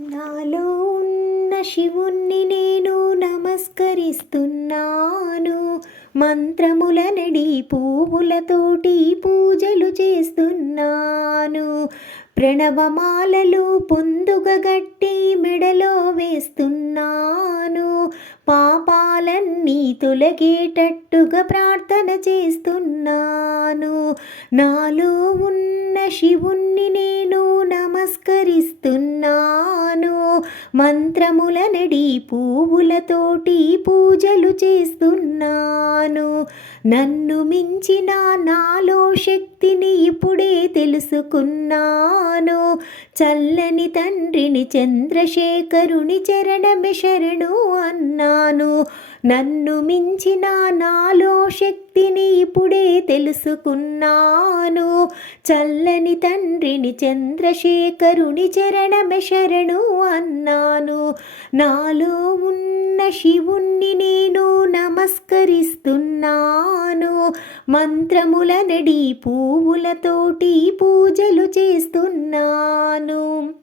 నాలో ఉన్న శివుణ్ణి నేను నమస్కరిస్తున్నాను. మంత్రముల నడి పువ్వులతోటి పూజలు చేస్తున్నాను. ప్రణవమాలలు పొందుగా గట్టి మెడలో వేస్తున్నాను. పాపాలన్నీ తొలగేటట్టుగా ప్రార్థన చేస్తున్నాను. నాలో ఉన్న శివుణ్ణి నేను నమస్కరిస్తున్నాను. మంత్రముల నడి పువ్వులతోటి పూజలు చేస్తున్నాను. నన్ను మించిన నాలో శక్తిని ఇప్పుడే తెలుసుకున్నాను. చల్లని తండ్రిని చంద్రశేఖరుని చరణమే శరణు అన్నాను. నన్ను మించిన నాలో శక్తిని ఇప్పుడే తెలుసుకున్నాను. చల్లని తండ్రిని చంద్రశేఖరుని చరణమే శరణు అన్నాను. నాలో ఉన్న శివుణ్ణి నేను నమస్కరిస్తున్నాను. మంత్రముల నడి పువ్వులతోటి పూజలు చేస్తున్నాను.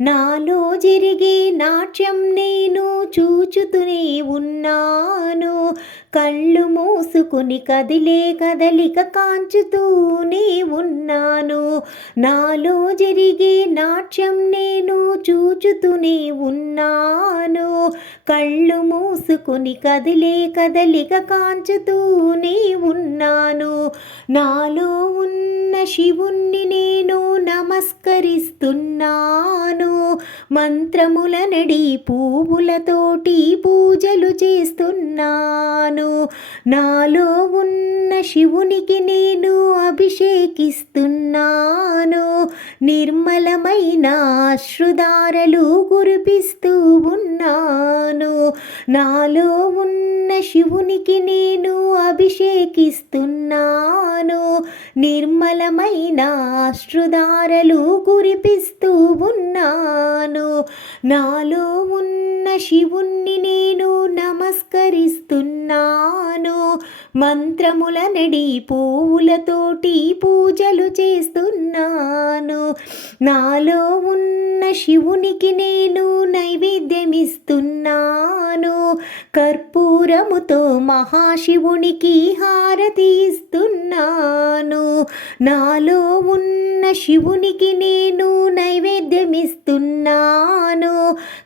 నాలో జరిగే నాట్యం నేను చూచుతూనే ఉన్నాను. కళ్ళు మూసుకుని కదిలే కదలిక కాంచుతూనే ఉన్నాను. నాలో జరిగే నాట్యం నేను చూచుతూనే ఉన్నాను. కళ్ళు మూసుకుని కదిలే కదలిక కాంచుతూనే ఉన్నాను. నాలో ఉన్న శివుణ్ణి నేను నమస్కరిస్తున్నాను. మంత్రముల నడి పువ్వులతోటి పూజలు చేస్తున్నాను. నాలో ఉన్న శివునికి నేను అభిషేకిస్తున్నాను. నిర్మలమైన అశ్రుధారలు కురిపిస్తూ ఉన్నాను. నాలో ఉన్న శివునికి నేను అభిషేకిస్తున్నాను. నిర్మలమైన అశ్రుధారలు కురిపిస్తూ ఉన్నాను. నాలో ఉన్న శివుణ్ణి నేను నమస్కరిస్తున్నాను. మంత్రముల నడి పువ్వులతోటి పూజలు చేస్తున్నాను. నాలో ఉన్న శివునికి నేను నైవేద్యమిస్తున్నాను. కర్పూరముతో మహాశివునికి హారతి ఇస్తున్నాను. నాలో ఉన్న శివునికి నేను నైవేద్యమిస్తున్నాను.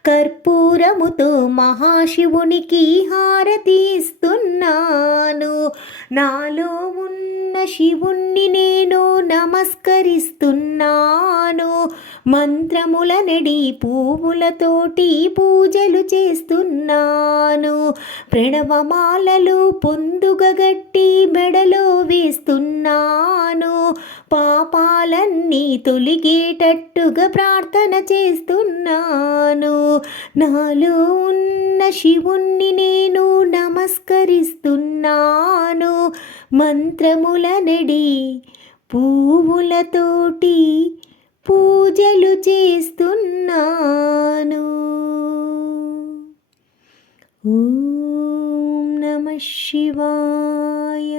కర్పూరముతో మహాశివునికి హారతి ఇస్తున్నాను. నాలో ఉన్న శివుణ్ణి నేను నమస్కరిస్తున్నాను. మంత్రముల నడి పువ్వులతోటి పూజలు చేస్తున్నాను. ప్రణవమాలలు పొందుగా గట్టి మెడలో వేస్తున్నాను. పాపాలన్నీ తొలగేటట్టుగా ప్రార్థన చేస్తున్నాను. నాలో ఉన్న శివుణ్ణి నేను నమస్కరిస్తున్నాను. మంత్రముల నడి పువ్వులతోటి పూజలు చేస్తున్నాను. ఓం నమః శివాయ.